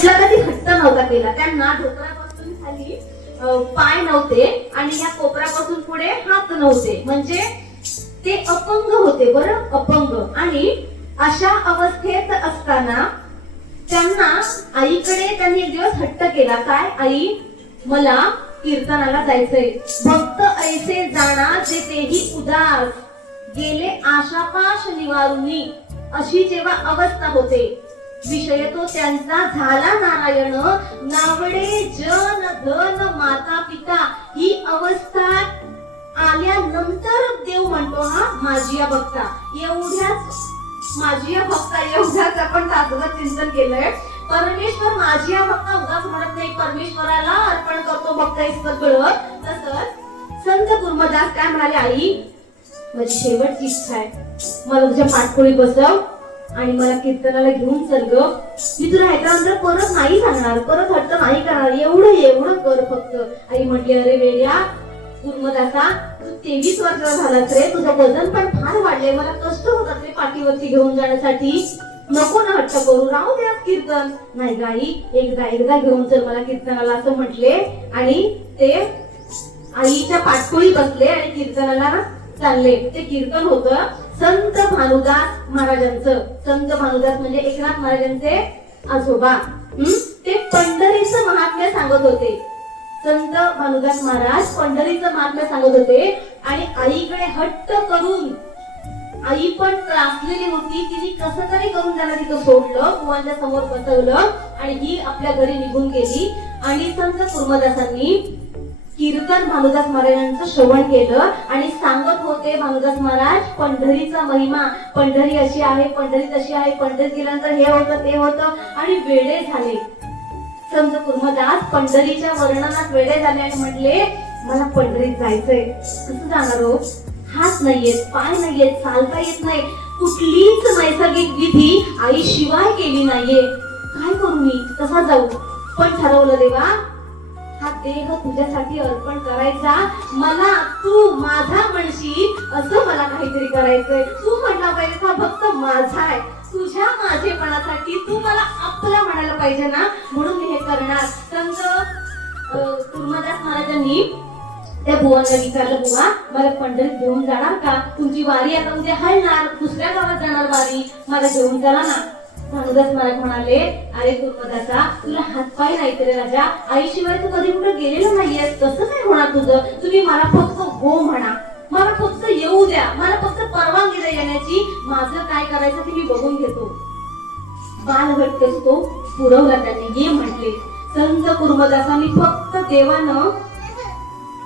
कुठला कधी हट्ट नव्हता केला. त्यांना ढोकरापासून खाली पाय नव्हते आणि या कोपरापासून पुढे हात नव्हते, म्हणजे ते अपंग होते. बरं, अपंग. आणि अशा अवस्थेत असताना त्यांना आईकडे त्यांनी एक दिवस हट्ट केला. काय? आई, मला कीर्तनाला जायचंय. भक्त ऐसे जाणा जे तेही उदास, गेले आशापाश निवारुनी, अशी जेव्हा अवस्था होते, विषय तो त्यांचा झाला नारायण, नावडे जन धन माता पिता. ही अवस्था आल्यानंतर देव म्हणतो, हा माझी या भक्ता. एवढ्याच माझी या भक्ता, एवढ्याच आपण तासभर चिंतन केलंय. परमेश्वर माझी या भक्ता उगाच म्हणत नाही, परमेश्वराला अर्पण करतो भक्त हे सगळं. तसंच संत गुरुदास काय म्हणाले, आई माझी शेवटची इच्छा आहे, मला तुझ्या पाठपोळी बसव आणि मला कीर्तनाला घेऊन चल ग. मी तुला ह्याच्यानंतर परत नाही सांगणार, परत हट्ट नाही करणार, एवढं कर फक्त. आई म्हटली, अरे वेड्या गुरुदासा, तू 23 वर्षाचा झालास रे, तुझं वजन पण फार वाढलंय, मला कष्ट होतात रे पाठीवरती घेऊन जाण्यासाठी, नको ना हट्ट करू, राहू द्या कीर्तन. नाही गाई, एकदा घेऊन चल मला कीर्तनाला, असं म्हटले. आणि ते आईच्या पाठपोळी बसले आणि कीर्तनाला चालले. ते कीर्तन होतं संत भानुदास महाराजांचं. संत भानुदास म्हणजे एकनाथ महाराजांचे आजोबा. ते पंढरीचं महात्म्य सांगत होते. संत भानुदास महाराज पंढरीचं महात्म्य सांगत होते. आणि आईकडे हट्ट करून, आई पण त्रासलेली होती, तिने कसं तरी करून त्याला तिथं सोडलं, बुवांच्या समोर बसवलं आणि ही आपल्या घरी निघून गेली. आणि संत गुरुदासांनी कीर्तन भानुदास महाराजांचं श्रवण केलं आणि सांगत होते भानुदास महाराज, पंढरीचा महिमा, पंढरी अशी आहे, पंढरी तशी आहे, पंढरीत गेल्यानंतर हे होतं ते होतं, आणि वेडे झाले. संत गुरुदास पंढरीच्या वर्णनात वेडे झाले आणि म्हटले, मला पंढरीत जायचंय. कसं जाणार हो? हात नाहीयेत, पाय नाहीयेत, चालता येत नाही, कुठलीच नैसर्गिक विधी आई शिवाय केली नाहीये, काय करू मी, कसा जाऊ? पण ठरवलं, देवा हा देह तुझ्यासाठी अर्पण करायचा, मला तू माझा म्हणशील असं मला काहीतरी करायचंय. तू म्हटला पाहिजे हा भक्त माझा आहे, तुझ्या माझेपणासाठी तू मला आपला म्हणायला पाहिजे ना, म्हणून मी हे करणार. संत गुरुदास महाराजांनी त्या बुवांना विचारलं, बुवा मला पंढरीत घेऊन जाणार का? तुमची वारी आता उद्या हलणार, दुसऱ्या गावात जाणार वारी, मला घेऊन चला ना. भानुदास महाराज म्हणाले, अरे गुरुदासा, तुला हातपाय नाही रे राजा, आईशिवाय तू कधी कुठे गेलेलं नाहीये, कसं काय होणार तुझं? तुम्ही मला फक्त हो म्हणा, मला फक्त येऊ द्या, मला फक्त परवानगी द्या येण्याची, माझं काय करायचं ते मी बघून घेतो. बालहट्ट तो पुरवला त्याने, ये म्हटले. संत गुरुदासांनी फक्त देवानं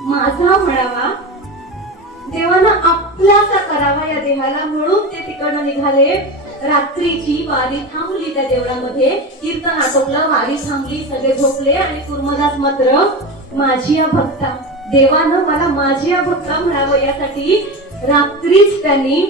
माझा म्हणावा, देवानं आपलासा करावा या देहाला, म्हणून ते तिकडनं निघाले. रात्रीची वारी थांबली त्या देवळामध्ये, कीर्तन आटोपलं, वारी थांबली, सगळे झोपले. आणि गुरुदास मात्र माझी या भक्ता, देवानं मला माझी या भक्ता म्हणावं यासाठी रात्रीच त्यांनी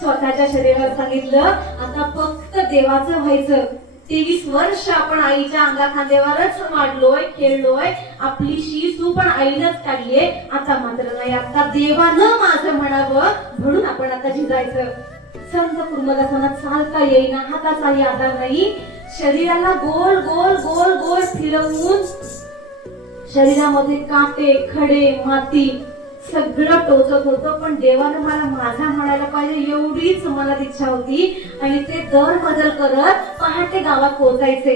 स्वतःच्या शरीरावर सांगितलं, आता फक्त देवाचं व्हायचं. 23 वर्ष आपण आईच्या अंगा खांद्यावरच वाढलोय, खेळलोय, आपली शीसू पण आईनच काढलीये, आता मात्र नाही, आता देवानं माझं म्हणावं, म्हणून आपण आता झिजायचं. संत गुरुदासांना चालता येईना, हाताचाही आधार नाही, शरीराला गोल गोल गोल गोल फिरवून शरीरामध्ये काटे, खडे, माती सगळं टोचत होतं, पण देवानं मला माझा म्हणायला पाहिजे एवढीच मनात इच्छा होती. आणि ते दर बदल करत पहाटे गावात पोहोचायचे,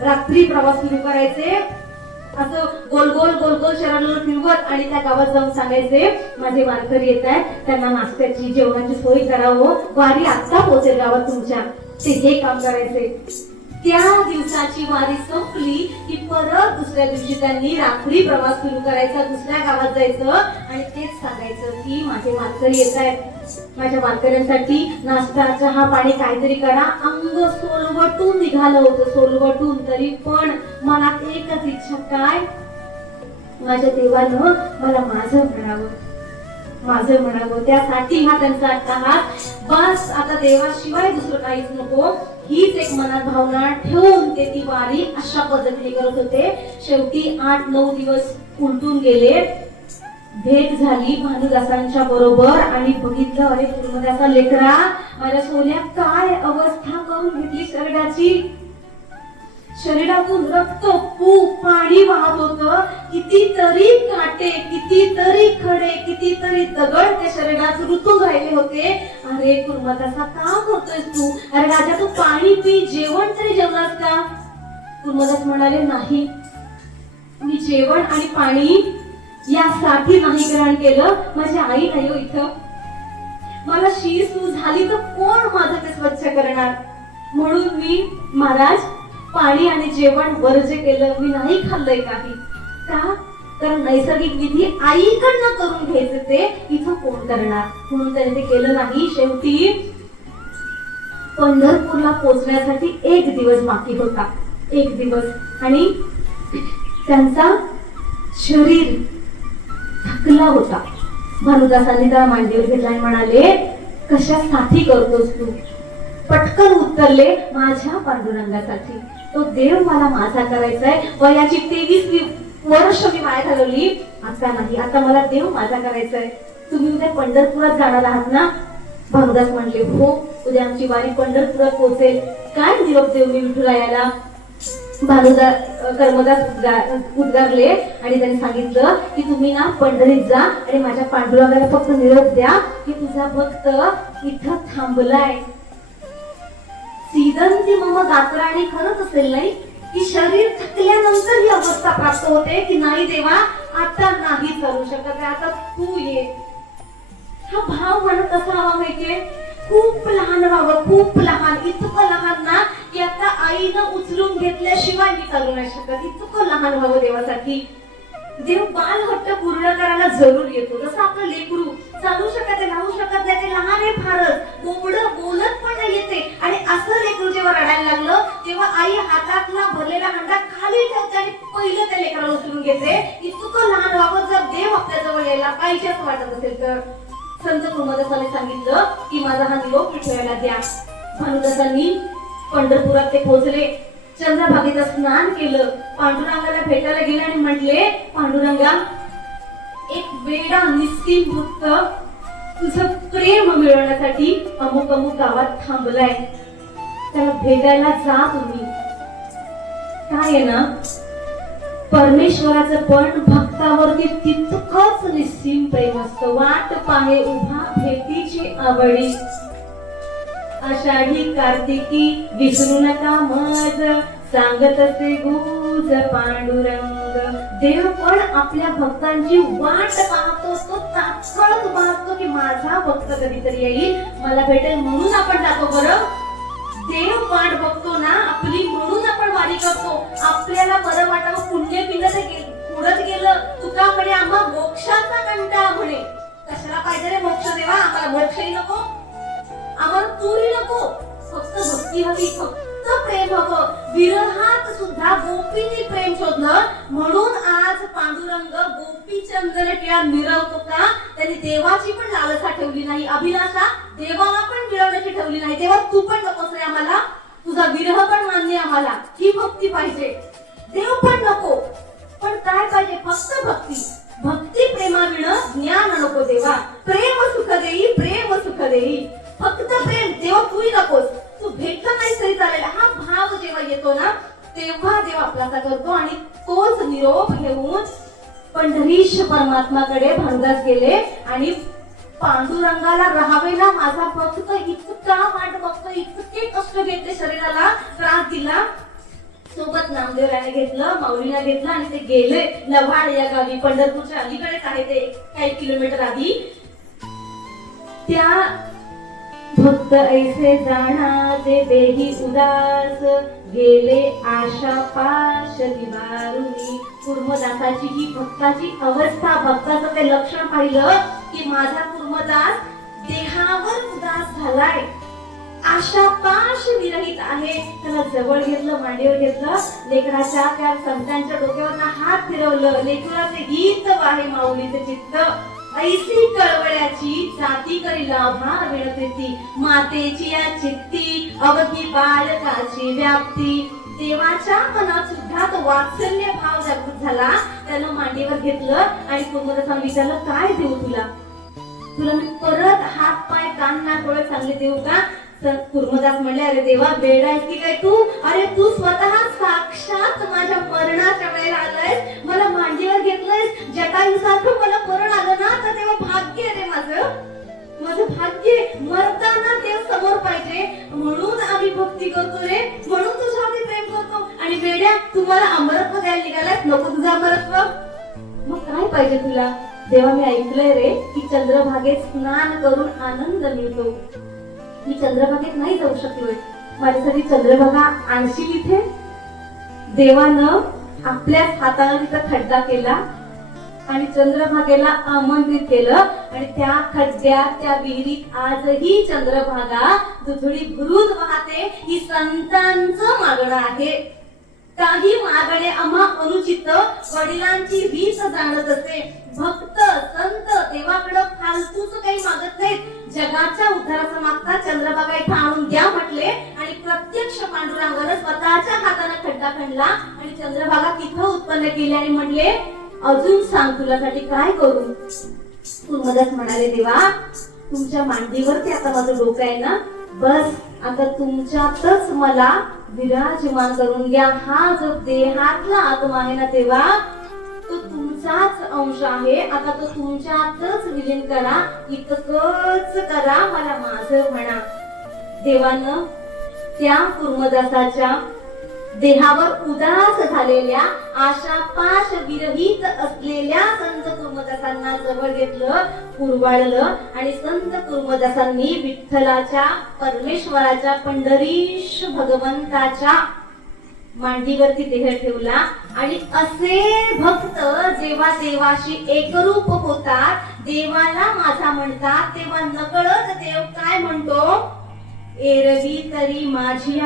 रात्री प्रवास सुरू करायचे, असं गोल गोल गोल गोल शरीराला फिरवत आणि त्या गावात जाऊन सांगायचे, माझे वारकरी येत आहेत, त्यांना नाश्त्याची जेवणाची सोय करावं, वारी आता पोहोचेल गावात तुमच्या. ते हे काम करायचे. त्या दिवसाची वारी संपली की परत दुसऱ्या दिवशी त्यांनी रात्री प्रवास सुरू करायचा, दुसऱ्या गावात जायचं आणि तेच सांगायचं की माझे वारकरी येत आहेत, माझ्या वारकऱ्यांसाठी नाश्ता, चहा, पाणी काहीतरी करा. अंग सोलवटून निघालं होतं, सोलवटून, तरी पण मनात एकच इच्छा, काय? माझ्या देवानं मला माझं म्हणावं, माझं म्हणावं. त्यासाठी हा त्यांचा अट्टहास, बस आता देवाशिवाय दुसरं काहीच नको, हीच एक मनात भावना ठेवून ते ती वारी अशा पद्धतीने करत होते. शेवटी 8-9 दिवस उलटून गेले. भेट झाली भानुदासांच्या बरोबर आणि बघितलं, अरे गुरुदासा लेकरा, माझ्या सोन्या काय अवस्था करून घेतली शरीराची. शरीरातून रक्त पाणी वाहत होतं. कितीतरी काटे, कितीतरी खडे, कितीतरी दगड त्या शरीरात रुतून राहिले होते. अरे कुर्मदासा का करतोयस तू? अरे राजा तू पाणी पी, जेवण तरी जेवलास का? कुर्मदास म्हणाले नाही, मी जेवण आणि पाणी यासाठी नाही ग्रहण केलं. माझी आई नाही हो इथं. मला शीसू झाली तर कोण माझं ते स्वच्छ करणार? म्हणून मी महाराज पाणी आणि जेवण वर्ज्य केलं. मी नाही खाल्लंय काही. का? कारण नैसर्गिक विधी आईकडनं करून घ्यायचे ते इथं कोण करणार? म्हणून त्याने ते केलं नाही. शेवटी पंढरपूरला पोहोचण्यासाठी 1 दिवस बाकी होता. 1 दिवस. आणि त्यांचा शरीर थकला होता. भानुदासांनी त्याला मांडीवर घेतला आणि म्हणाले, कशासाठी करतोस तू? पटकन उत्तरले, माझ्या पांडुरंगासाठी. तो देव मला माझा करायचाय. वयाची 23 वर्ष मी वाया घालवली. आता नाही, आता मला देव माझा करायचाय. तुम्ही उद्या पंढरपुरात जाणार आहात ना? भानुदास म्हणले, हो, उद्या आमची वारी पंढरपुरात पोहोचेल. काय निरोप देऊ मी विठुरायाला? कर्मदास उद्गारले आणि त्यांनी सांगितलं की तुम्ही ना पंढरीत जा आणि माझ्या पांडुरंगाला फक्त निरोप द्या की तुझा भक्त इथं थांबलाय. सीदंती मम गात्राने खरंच असेल नाही की शरीर थकल्यानंतर ही अवस्था प्राप्त होते की नाही देवा आता नाही करू शकत, आता तू ये. हा भाव म्हणत कसा हवा माहितीये? खूप लहान व्हावं, खूप लहान, इतकं लहान ना की आता आईनं उचलून घेतल्याशिवाय मी चालू नाही शकत. इतकं लहान व्हावं देवासाठी. देव बाल हट्ट पूर्ण करायला जरूर येतो. जसं आपलं लेकरू चालू शकत आहे, राहू शकत नाही, ते लहान आहे फारच, बोबडं बोलत पण नाही येते. आणि असं लेकरू जेव्हा रडायला लागलं तेव्हा आई हातातला भरलेला हंडा खाली ठेवते आणि पहिलं त्या लेकराला उचलून घेते. इतकं लहान व्हावं जर देव आपल्या जवळ यायला पाहिजे असं वाटत असेल तर. संत कुर्मदासाने सांगितलं की माझा हा निरोप विठुरायाला द्या. भानुदासांनी पंढरपुरात ते पोहोचले. चंद्रभागेचं स्नान केलं. पांडुरंगाला भेटायला गेले आणि म्हटले, पांडुरंगा, एक वेडा निस्सीम भक्त तुझं प्रेम मिळवण्यासाठी अमुक अमुक गावात थांबलाय. त्याला भेटायला जा तुम्ही. काय आहे ना, परमेश्वराचं पण भक्तावरती तितकंच निस्सीम प्रेम असतं. वाट पाहे उभा भेटीची आवडी. आषाढी कार्तिकी विसरू नका मज, सांगत असे गुज पांडुरंग. देव पण आपल्या भक्तांची वाट पाहतो. तो तात्काळ पाहतो की माझा भक्त कधीतरी येईल, मला भेटेल, म्हणून आपण जातो. बरं, देव वाट बघतो ना आपली, म्हणून आपण वारी करतो. आपल्याला बरं वाटावं, पुण्य पिलं ते पुढत गेलं. तुका म्हणे आम्हा मोक्षाचा कंटाळा म्हणे. कशाला पाहिजे रे मोक्ष देवा? आम्हाला मोक्षही नको, आम्हाला तूही नको, फक्त भक्ती हवी, फक्त प्रेम हवं. विरहात सुद्धा गोपींनी प्रेम शोधलं. म्हणून आज पांडुरंग गोपीचंद्र टिळा मिरवतो का? त्यांनी देवाची पण लालसा ठेवली नाही, अभिलाषा देवाला पण मिळवण्याची ठेवली नाही. देवा तू पण नकोस रे आम्हाला, तुझा विरह पण मान्य आम्हाला, ही भक्ती पाहिजे. देव पण नको, पण काय पाहिजे? फक्त भक्ती. भक्ती प्रेमाविण ज्ञान नको देवा. प्रेम सुख देई, प्रेम सुख देई. फक्त प्रेम. देवा तूही नकोस, तू भेटला नाही तरी चालेल. हा भाव जेव्हा येतो ना तेव्हा देव आपलासा करतो. आणि तोच निरोप घेऊन पंढरीश परमात्माकडे भानुदास गेले आणि पांडुरंगाला राहावे ना माझा भक्त, इतका वाट बघतो, इतके कष्ट घेतले, शरीराला त्रास दिला. सोबत नामदेवराने घेतलं, माऊलीला घेतलं आणि ते गेले लव्हाड या गावी. पंढरपूरच्या अलीकडेच आहे ते, काही किलोमीटर आधी. त्या भक्त ऐसे जाणा जे देही उदास, गेले आशा पाश निवारुनी. कुर्मदासाची ही भक्ताची अवस्था, भक्ताचं ते लक्षण पाहिलं की माझा कुर्मदास देहावर उदास झालाय, आशा पाश विरहित आहे. त्याला जवळ घेतलं, मांडीवर घेतलं, लेकराच्या त्या संतांच्या डोक्यावर हात फिरवलं. लेकराचे गीत वाहे माऊलीचे चित्त, ऐसी कळवळ्याची जाती करी लाभार विणती. मातेची या चित्ती अवघी बाळकाची व्याप्ती. देवाच्या मनात सुद्धा तो वात्सल्य भाव जागृत झाला. त्यानं मांडीवर घेतलं आणि कुर्मदासाने विचारलं, काय देऊ तुला? तुला मी परत हात पाय कान नाक डोळे चांगले देऊ का? कुर्मदास म्हणले, अरे देवा वेडा आहेस की काय तू? अरे तू स्वतः साक्षात भक्ती करतो रे, म्हणून तुझ्यावरती प्रेम करतो. आणि वेड्या, तुम्हाला अमरत्व द्यायला निघालाय, नको तुझं अमरत्व. मग काय पाहिजे तुला? देवा, मी ऐकलंय रे की चंद्रभागेत स्नान करून आनंद मिळतो. मी चंद्रभागेत नाही जाऊ शकलोय, माझ्यासाठी चंद्रभागा आणशील इथे? देवानं आपल्याच हाताने तिथं खड्डा केला आणि चंद्रभागेला आमंत्रित केलं. आणि त्या खड्ड्यात, त्या विहिरीत आजही चंद्रभागा दुधडी भरून वाहते. ही संतांचं मागणं आहे. काही मागणे आम्हा अनुचित, वडिलांची रीत जाणत असे. भक्त संत देवाकडे फालतूच काही मागत नाहीत. जगाच्या उद्धाराचा मागता चंद्रभागा इथं आणून द्या म्हटले आणि प्रत्यक्ष पांडुरंगाने स्वतःच्या हाताने खड्डा खणला आणि चंद्रभागा तिथं उत्पन्न केली आणि म्हणले, अजून सांग तुझ्यासाठी काय करू? कुर्मदास म्हणाले, देवा, तुमच्या मांडीवरती आता माझं डोकं आहे ना, बस आता तुमच्यातच मला विराजमान करून घ्या. हा जो देहातला आत्मा आहे ना देवा, तो तुमचाच अंश आहे. आता तो तुमच्यातच विलीन करा, इतकंच करा, मला माझं म्हणा. देवानं त्या कुर्मदासाच्या देहावर उदास झालेल्या, आशापाश विरहित असलेल्या संत कुर्मदासांना जवळ घेतलं, कुरवाळलं आणि संत कुर्मदासांनी विठ्ठलाच्या, परमेश्वराच्या, पंढरीश भगवंताच्या मांडीवरती देह ठेवला. आणि असे भक्त जेव्हा देवाशी एकरूप होतात, देवाला माझा म्हणतात, तेव्हा नकळत देव काय म्हणतो? एरवी तरी माझी